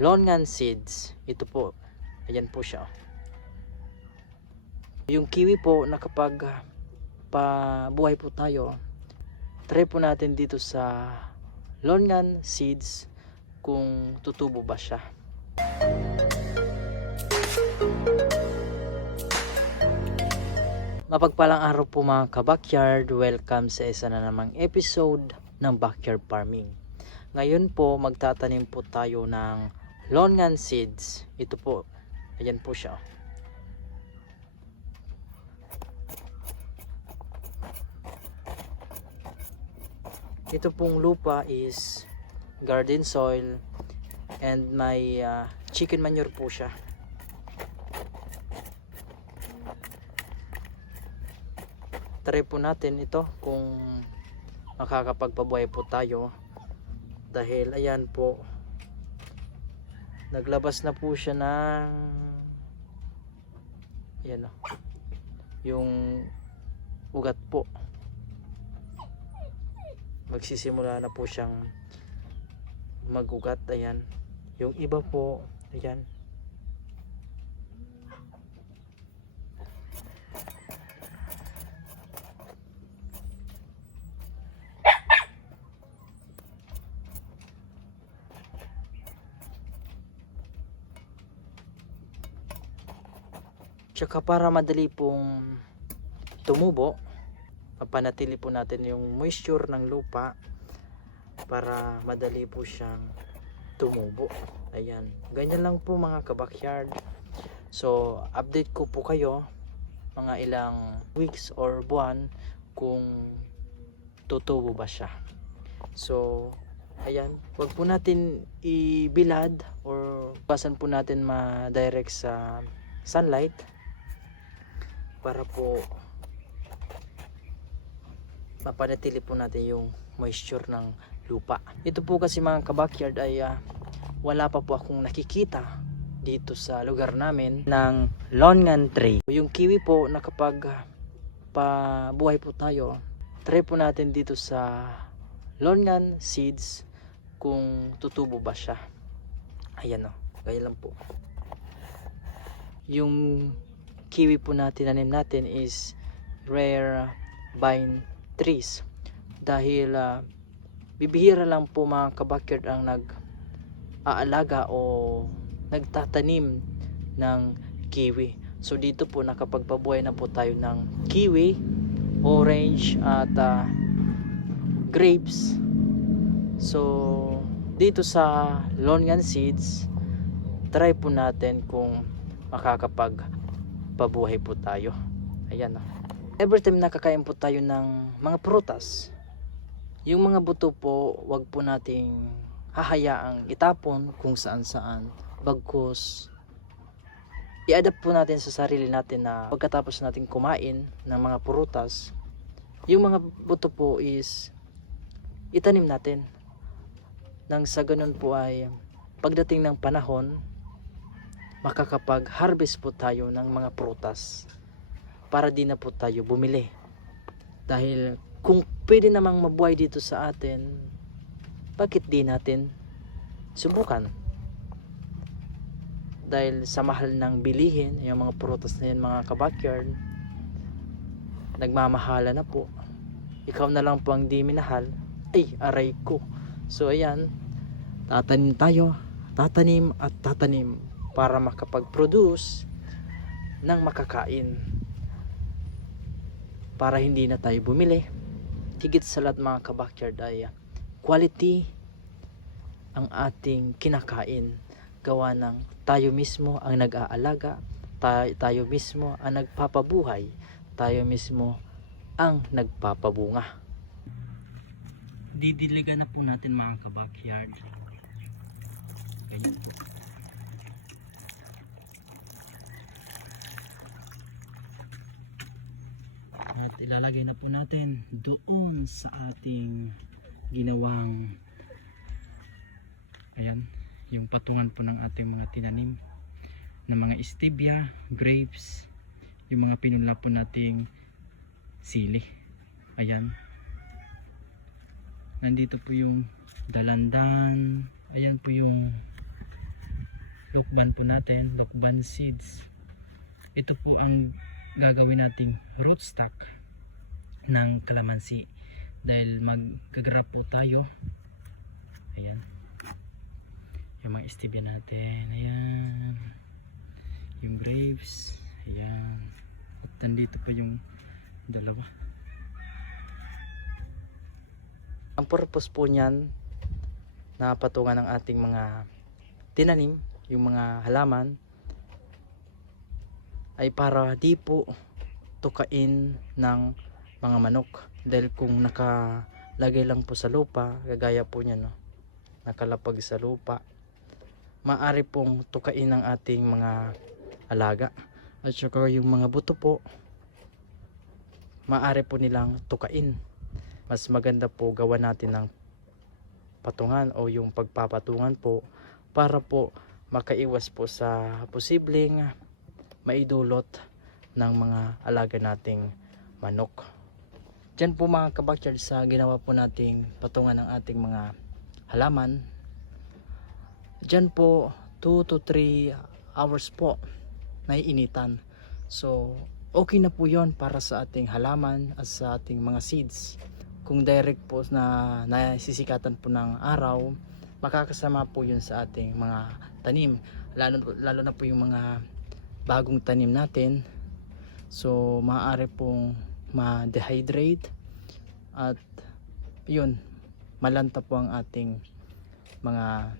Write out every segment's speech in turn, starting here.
longan seeds. Ito po, ayan po siya. Yung kiwi po na kapag pabuhay po tayo, try po natin dito sa longan seeds kung tutubo ba siya. Mapagpalang araw po mga ka-backyard, welcome sa isa na namang episode ng Backyard Farming. Ngayon po magtatanim po tayo ng longan seeds. Ito po, ayan po siya. Ito pong lupa is garden soil and may chicken manure po siya. Try po natin ito kung makakapagpabuhay po tayo, dahil ayan po, naglabas na po siya ng ayan, yung ugat po. Magsisimula na po siyang magugat. Ayan, yung iba po, ayan. Tsaka para madali pong tumubo, papanatili po natin yung moisture ng lupa para madali po siyang tumubo. Ayan, ganyan lang po mga ka-backyard. So update ko po kayo mga ilang weeks or buwan kung tutubo ba siya. So ayan, wag po natin ibilad or basan po natin ma-direct sa sunlight para po mapanatili po natin yung moisture ng lupa. Ito po kasi mga ka-backyard ay wala pa po akong nakikita dito sa lugar namin ng longan tree. Yung kiwi po na kapag pabuhay po tayo, try po natin dito sa longan seeds kung tutubo ba siya. Ayan o, gaya lang po. Yung kiwi po na tinanim natin is rare vine trees, dahil bibihira lang po mga ka-backyard ang nag-aalaga o nagtatanim ng kiwi. So dito po nakapagpabuhay na po tayo ng kiwi, orange at grapes. So dito sa longan seeds, try po natin kung makakapagpabuhay po tayo. Ayan o. Every time nakakain po tayo ng mga prutas, yung mga buto po, wag po nating hahayaang itapon kung saan saan. Bagkus i-adapt po natin sa sarili natin na pagkatapos natin kumain ng mga prutas, yung mga buto po is itanim natin. Nang sa ganun po ay pagdating ng panahon, makakapag-harvest po tayo ng mga prutas para di na po tayo bumili. Dahil kung pwede namang mabuhay dito sa atin, bakit di natin subukan? Dahil sa mahal ng bilihin, yung mga prutas na yan mga ka-backyard, nagmamahala na po. Ikaw na lang po ang di minahal, ay aray ko. So ayan, tatanim tayo, tatanim at tatanim para makapag-produce ng makakain, para hindi na tayo bumili. Higit sa lahat mga ka-backyard ay quality ang ating kinakain, gawa ng tayo mismo ang nag-aalaga, tayo mismo ang nagpapabuhay, tayo mismo ang nagpapabunga. Didiligan na po natin mga ka-backyard. Ganyan po. At ilalagay na po natin doon sa ating ginawang, ayan, yung patungan po ng ating mga tinanim ng mga stevia, grapes, yung mga pinula po nating sili. Ayan, nandito po yung dalandan, ayan po yung lukban po natin, lukban seeds. Ito po ang gagawin nating rootstock ng kalamansi dahil mag-grab po tayo. Ayan, yung mga stevia natin, ayan, yung grapes, ayan, at nandito po yung dalawa. Ang purpose po niyan na patungan ng ating mga tinanim, yung mga halaman, ay para di po tukain ng mga manok. Dahil kung nakalagay lang po sa lupa, gagaya po niya, no, nakalapag sa lupa, maaari pong tukain ng ating mga alaga. At saka yung mga buto po, maaari po nilang tukain. Mas maganda po gawa natin ng patungan o yung pagpapatungan po para po makaiwas po sa posibleng maidulot ng mga alaga nating manok. Diyan po mga kabakyard, sa ginawa po nating patungan ng ating mga halaman, diyan po 2 to 3 hours po naiinitan. So okay na po yon para sa ating halaman at sa ating mga seeds. Kung direct po na nasisikatan po ng araw, makakasama po yun sa ating mga tanim, lalo na po yung mga bagong tanim natin. So maaari pong ma-dehydrate at yun, malanta po ang ating mga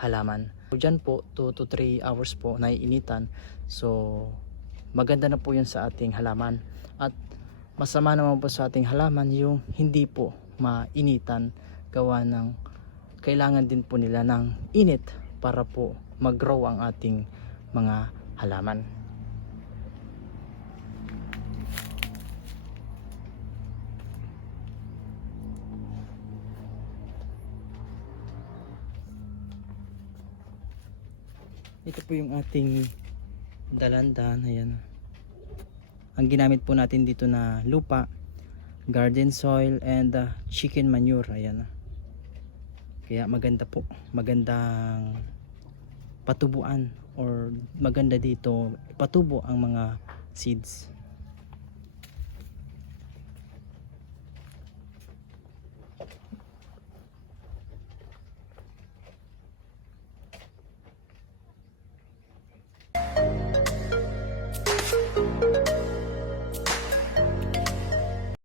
halaman. So dyan po 2 to 3 hours po naiinitan. So maganda na po yun sa ating halaman. At masama naman po sa ating halaman yung hindi po mainitan, gawa ng kailangan din po nila ng init para po mag-grow ang ating mga halaman. Ito po yung ating dalandan. Ayan, ang ginamit po natin dito na lupa, garden soil and chicken manure. Ayan, kaya maganda po, magandang patubuan or maganda dito patubo ang mga seeds.